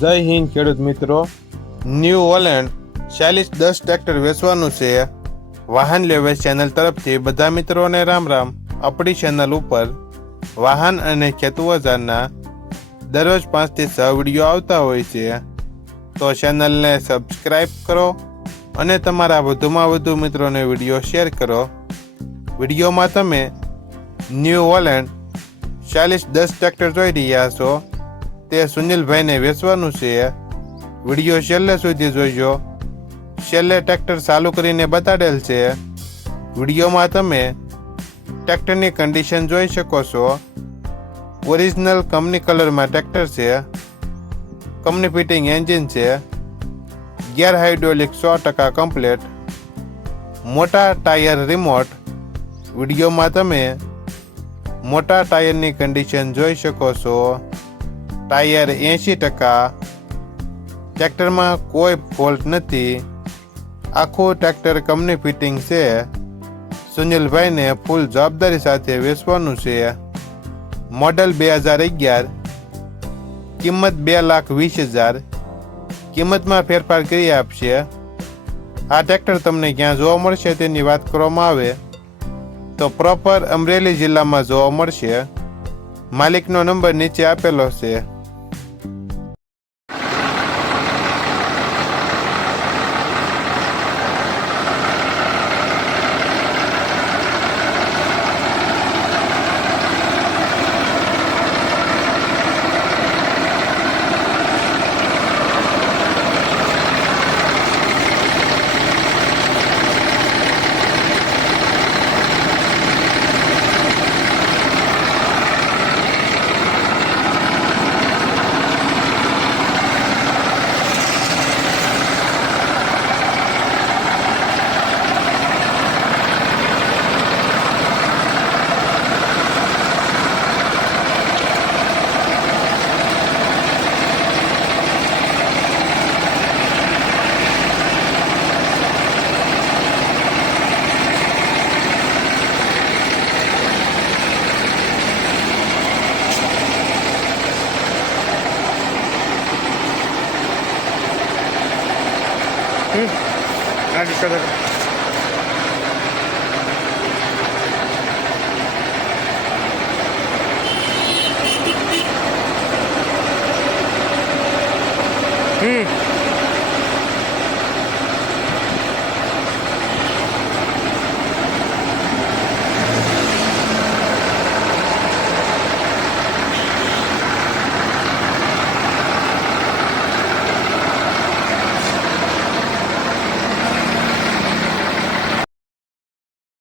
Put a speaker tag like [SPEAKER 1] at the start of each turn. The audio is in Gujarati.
[SPEAKER 1] જય હિન્દ, ખેડૂત મિત્રો. ન્યૂ ઓલેન્ડ ચાલીસ દસ ટ્રેક્ટર વેચવાનું છે. વાહન લેવે ચેનલ તરફથી બધા મિત્રોને રામ રામ. આપણી ચેનલ ઉપર વાહન અને ખેતુવજારના દરરોજ પાંચથી છ વીડિયો આવતા હોય છે. તો ચેનલને સબસ્ક્રાઈબ કરો અને તમારા વધુમાં વધુ મિત્રોને વીડિયો શેર કરો. વિડીયોમાં તમે ન્યૂ ઓલેન્ડ ચાલીસ દસ ટ્રેક્ટર જોઈ રહ્યા છો. તે સુનિલભાઈને વેચવાનું છે. વીડિયો છેલ્લે સુધી જોઈજો છેલ્લે ટ્રેક્ટર ચાલુ કરીને બતાડેલ છે. વિડીયોમાં તમે ટ્રેક્ટરની કન્ડિશન જોઈ શકો છો. ઓરિજિનલ કંપની કલરમાં ટ્રેક્ટર છે. કંપની ફિટિંગ એન્જિન છે. ગેર હાઇડ્રોલિક સો ટકા કમ્પ્લેટ મોટા ટાયર રિમોટ વિડીયોમાં તમે મોટા ટાયરની કન્ડિશન જોઈ શકો છો. ટાયર એંશી ટકા ટ્રેક્ટરમાં કોઈ ફોલ્ટ નથી. આખું ટ્રેક્ટર કંપની ફિટિંગ છે. સુનિલભાઈને ફૂલ જવાબદારી સાથે વેચવાનું છે. મોડલ બે હજાર અગિયાર. કિંમત બે લાખ વીસ હજાર. કિંમતમાં ફેરફાર કરી આપશે. આ ટ્રેક્ટર તમને ક્યાં જોવા મળશે તેની વાત કરવામાં આવે. તો પ્રોપર અમરેલી જિલ્લામાં જોવા મળશે. માલિકનો નંબર નીચે આપેલો છે.
[SPEAKER 2] આ ડિસ્કો કરો હમ